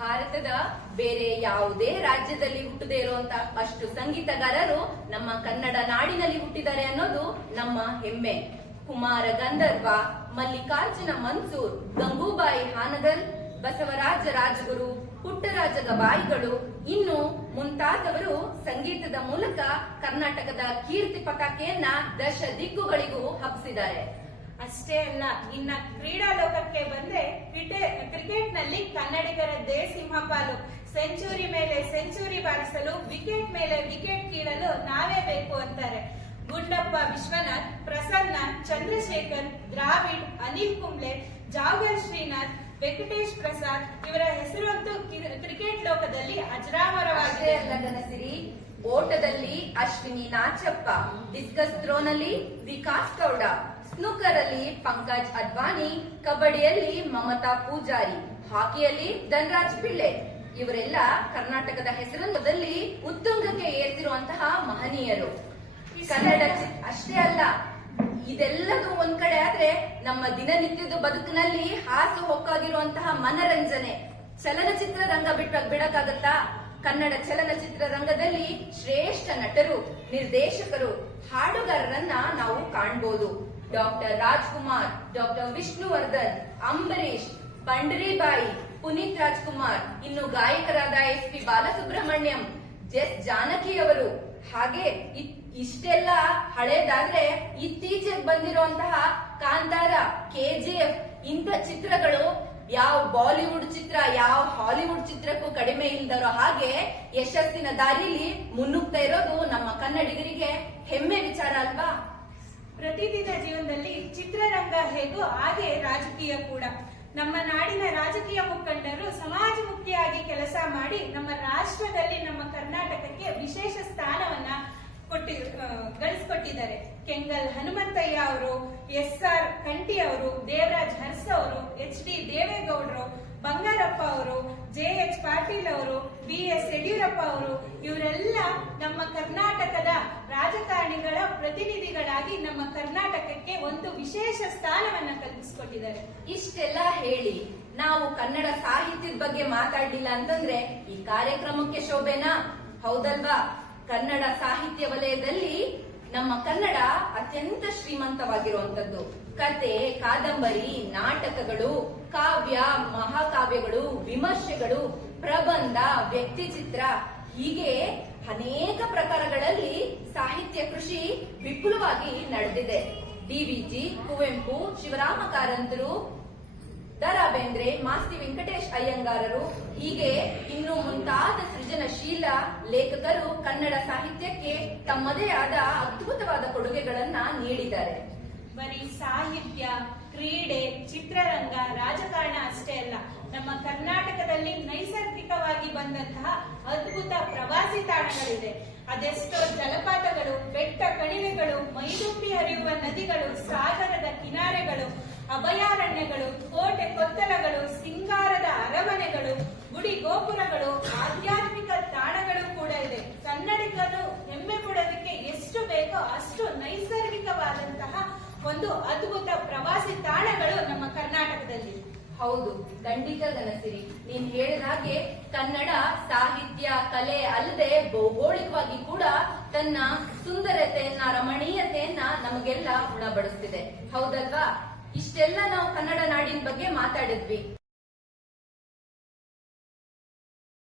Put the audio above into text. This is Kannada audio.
ಭಾರತದ ಬೇರೆ ಯಾವುದೇ ರಾಜ್ಯದಲ್ಲಿ ಹುಟ್ಟದೇ ಇರುವಂತ ಅಷ್ಟು ಸಂಗೀತಗಾರರು ನಮ್ಮ ಕನ್ನಡ ನಾಡಿನಲ್ಲಿ ಹುಟ್ಟಿದ್ದಾರೆ ಅನ್ನೋದು ನಮ್ಮ ಹೆಮ್ಮೆ. ಕುಮಾರ ಗಂಧರ್ವ, ಮಲ್ಲಿಕಾರ್ಜುನ ಮನ್ಸೂರ್, ಗಂಗೂಬಾಯಿ ಹಾನಗಲ್, ಬಸವರಾಜ ರಾಜಗುರು, ಪುಟ್ಟರಾಜ ಗವಾಯಿಗಳು ಇನ್ನು ಮುಂತಾದವರು ಸಂಗೀತದ ಮೂಲಕ ಕರ್ನಾಟಕದ ಕೀರ್ತಿ ಪತಾಕೆಯನ್ನ ದಶ ದಿಕ್ಕುಗಳಿಗೂ ಹಬ್ಬಿಸಿದ್ದಾರೆ. ಅಷ್ಟೇ ಅಲ್ಲ, ಇನ್ನ ಕ್ರೀಡಾ ಲೋಕಕ್ಕೆ ಬಂದ್ರೆ ಕ್ರಿಕೆಟ್ನಲ್ಲಿ ಕನ್ನಡಿಗರದ್ದೇ ಸಿಂಹಪಾಲು ಸೆಂಚುರಿ ಮೇಲೆ ಸೆಂಚುರಿ ಬಾರಿಸಲು, ವಿಕೆಟ್ ಮೇಲೆ ವಿಕೆಟ್ ಕೀಳಲು ನಾವೇ ಬೇಕು ಅಂತಾರೆ. ಗುಂಡಪ್ಪ ವಿಶ್ವನಾಥ್, ಪ್ರಸನ್ನ, ಚಂದ್ರಶೇಖರ್, ದ್ರಾವಿಡ್, ಅನಿಲ್ ಕುಂಬ್ಳೆ, ಜಾಗರ್ ಶ್ರೀನಾಥ್, ವೆಂಕಟೇಶ್ ಪ್ರಸಾದ್ ಇವರ ಹೆಸರಂತೂ ಕಿ- ಕ್ರಿಕೆಟ್ ಲೋಕದಲ್ಲಿ ಅಷ್ಟೇ ಅಜರಾಮರವಾಗಿದೆ ಅಲ್ಲ ಓಟದಲ್ಲಿ ಅಶ್ವಿನಿ ನಾಚಪ್ಪ ಡಿಸ್ಕಸ್ ಥ್ರೋನಲ್ಲಿ ವಿಕಾಸ್ ಗೌಡ ಸ್ನೂಕರ್ ಅಲ್ಲಿ ಪಂಕಜ್ ಅಡ್ವಾಣಿ, ಕಬಡ್ಡಿಯಲ್ಲಿ ಮಮತಾ ಪೂಜಾರಿ, ಹಾಕಿಯಲ್ಲಿ ಧನರಾಜ್ ಪಿಳ್ಳೆ. ಇವರೆಲ್ಲ ಕರ್ನಾಟಕದ ಹೆಸರಲ್ಲಿ ಉತ್ತುಂಗಕ್ಕೆ ಏರ್ತಿರುವಂತಹ ಮಹನೀಯರು. ಕನ್ನಡ ಅಷ್ಟೇ ಅಲ್ಲ, ಇದೆಲ್ಲದು ಒಂದ್ ಕಡೆ ಆದ್ರೆ ನಮ್ಮ ದಿನನಿತ್ಯದ ಬದುಕಿನಲ್ಲಿ ಹಾಸು ಹೊಕ್ಕಾಗಿರುವಂತಹ ಮನರಂಜನೆ. ಚಲನಚಿತ್ರ ರಂಗ ಬಿಟ್ಟು ಬಿಡಕ್ಕಾಗತ್ತಾ? ಕನ್ನಡ ಚಲನಚಿತ್ರ ರಂಗದಲ್ಲಿ ಶ್ರೇಷ್ಠ ನಟರು, ನಿರ್ದೇಶಕರು, ಹಾಡುಗಾರರನ್ನ ನಾವು ಕಾಣ್ಬೋದು. ಡಾಕ್ಟರ್ ರಾಜ್ಕುಮಾರ್, ಡಾಕ್ಟರ್ ವಿಷ್ಣುವರ್ಧನ್ ಅಂಬರೀಶ್ ಪಂಡ್ರಿಬಾಯಿ ಪುನೀತ್ ರಾಜ್ಕುಮಾರ್, ಇನ್ನು ಗಾಯಕರಾದ S P Balasubrahmanyam, S Janaki ಅವರು. ಹಾಗೆ ಇಷ್ಟೆಲ್ಲ ಹಳೇದಾದ್ರೆ ಇತ್ತೀಚೆಗೆ ಬಂದಿರುವಂತಹ ಕಾಂತಾರ ಕೆಜಿಎಫ್ ಇಂಥ ಚಿತ್ರಗಳು ಯಾವ ಬಾಲಿವುಡ್ ಚಿತ್ರ, ಯಾವ ಹಾಲಿವುಡ್ ಚಿತ್ರಕ್ಕೂ ಕಡಿಮೆ ಇಲ್ದರೋ ಹಾಗೆ ಯಶಸ್ಸಿನ ದಾರಿಲಿ ಮುನ್ನುಗ್ತಾ ಇರೋದು ನಮ್ಮ ಕನ್ನಡಿಗರಿಗೆ ಹೆಮ್ಮೆ ವಿಚಾರ ಅಲ್ವಾ? ಪ್ರತಿದಿನ ಜೀವನದಲ್ಲಿ ಚಿತ್ರರಂಗ ಹೇಗೋ ಹಾಗೆ ರಾಜಕೀಯ ಕೂಡ. ನಮ್ಮ ನಾಡಿನ ರಾಜಕೀಯ ಮುಖಂಡರು ಸಮಾಜಮುಖಿಯಾಗಿ ಕೆಲಸ ಮಾಡಿ ನಮ್ಮ ರಾಷ್ಟ್ರದಲ್ಲಿ ನಮ್ಮ ಕರ್ನಾಟಕಕ್ಕೆ ವಿಶೇಷ ಸ್ಥಾನವನ್ನ ಕೊಟ್ಟಿ ಗಳಿಸ್ಕೊಟ್ಟಿದ್ದಾರೆ. ಕೆಂಗಲ್ ಹನುಮಂತಯ್ಯ ಅವರು, ಎಸ್ ಆರ್ ಕಂಟಿ ಅವರು, ದೇವರಾಜ್ ಹರ್ಸ್ ಅವರು, ಎಚ್ ಡಿ ದೇವೇಗೌಡರು, ಬಂಗಾರಪ್ಪ ಅವರು, ಜೆ ಎಚ್ ಪಾಟೀಲ್ ಅವರು, ಬಿ ಎಸ್ ಯಡಿಯೂರಪ್ಪ ಅವರು, ಇವರೆಲ್ಲ ನಮ್ಮ ಕರ್ನಾಟಕದ ರಾಜಕಾರಣಿಗಳ ಪ್ರತಿನಿಧಿಗಳಾಗಿ ನಮ್ಮ ಕರ್ನಾಟಕಕ್ಕೆ ಒಂದು ವಿಶೇಷ ಸ್ಥಾನವನ್ನ ಕಲ್ಪಿಸಿಕೊಟ್ಟಿದ್ದಾರೆ. ಇಷ್ಟೆಲ್ಲ ಹೇಳಿ ನಾವು ಕನ್ನಡ ಸಾಹಿತ್ಯದ ಬಗ್ಗೆ ಮಾತಾಡಲಿಲ್ಲ ಅಂತಂದ್ರೆ ಈ ಕಾರ್ಯಕ್ರಮಕ್ಕೆ ಶೋಭೆನಾ? ಹೌದಲ್ವಾ? ಕನ್ನಡ ಸಾಹಿತ್ಯ ವಲಯದಲ್ಲಿ ನಮ್ಮ ಕನ್ನಡ ಅತ್ಯಂತ ಶ್ರೀಮಂತವಾಗಿರುವಂತದ್ದು ಕತೆ, ಕಾದಂಬರಿ, ನಾಟಕಗಳು, ಕಾವ್ಯ, ಮಹಾಕಾವ್ಯಗಳು, ವಿಮರ್ಶೆಗಳು, ಪ್ರಬಂಧ, ವ್ಯಕ್ತಿಚಿತ್ರ, ಹೀಗೆ ಅನೇಕ ಪ್ರಕಾರಗಳಲ್ಲಿ ಸಾಹಿತ್ಯ ಕೃಷಿ ವಿಪುಲವಾಗಿ ನಡೆದಿದೆ. ಡಿವಿಜಿ ಕುವೆಂಪು ಶಿವರಾಮ ಕಾರಂತರು ದ.ರಾ ಬೇಂದ್ರೆ ಮಾಸ್ತಿ ವೆಂಕಟೇಶ್ ಅಯ್ಯಂಗಾರರು ಹೀಗೆ ಇನ್ನು ಮುಂತಾದ ಲೇಖಕರು ಕನ್ನಡ ಸಾಹಿತ್ಯಕ್ಕೆ ತಮ್ಮದೇ ಆದ ಅದ್ಭುತವಾದ ಕೊಡುಗೆಗಳನ್ನ ನೀಡಿದ್ದಾರೆ. ಬರೀ ಸಾಹಿತ್ಯ, ಕ್ರೀಡೆ, ಚಿತ್ರರಂಗ, ರಾಜಕಾರಣ ಅಷ್ಟೇ ಅಲ್ಲ, ನಮ್ಮ ಕರ್ನಾಟಕದಲ್ಲಿ ನೈಸರ್ಗಿಕವಾಗಿ ಬಂದಂತಹ ಅದ್ಭುತ ಪ್ರವಾಸಿ ತಾಣಗಳಿದೆ. ಅದೆಷ್ಟೋ ಜಲಪಾತಗಳು, ಬೆಟ್ಟ ಕಣಿವೆಗಳು, ಮೈದುಂಬಿ ಹರಿಯುವ ನದಿಗಳು, ಸಾಗರದ ಕಿನಾರೆಗಳು, ಅಭಯಾರಣ್ಯಗಳು, ಕೋಟೆ ಕೊತ್ತಲಗಳು, ಸಿಂಗಾರದ ಅರಮನೆಗಳು, ಗುಡಿ ಗೋಪುರಗಳು ತಾಣಗಳು ಕೂಡ ಇದೆ ಕನ್ನಡಿಗರು ಹೆಮ್ಮೆ ಪಡೋದಕ್ಕೆ ಎಷ್ಟು ಬೇಕೋ ಅಷ್ಟು ನೈಸರ್ಗಿಕವಾದಂತಹ ಒಂದು ಅದ್ಭುತ ಪ್ರವಾಸಿ ತಾಣಗಳು ನಮ್ಮ ಕರ್ನಾಟಕದಲ್ಲಿ. ಹೌದು ಖಂಡಿತ ಗಣಸಿರಿ ನೀನ್ ಹೇಳಿದ ಹಾಗೆ ಕನ್ನಡ, ಸಾಹಿತ್ಯ, ಕಲೆ ಅಲ್ಲದೆ ಭೌಗೋಳಿಕವಾಗಿ ಕೂಡ ತನ್ನ ಸುಂದರತೆಯನ್ನ, ರಮಣೀಯತೆಯನ್ನ ನಮಗೆಲ್ಲ ಉಣಬಡಿಸ್ತಿದೆ. ಹೌದಲ್ವಾ? ಇಷ್ಟೆಲ್ಲ ನಾವು ಕನ್ನಡ ನಾಡಿನ ಬಗ್ಗೆ ಮಾತಾಡಿದ್ವಿ.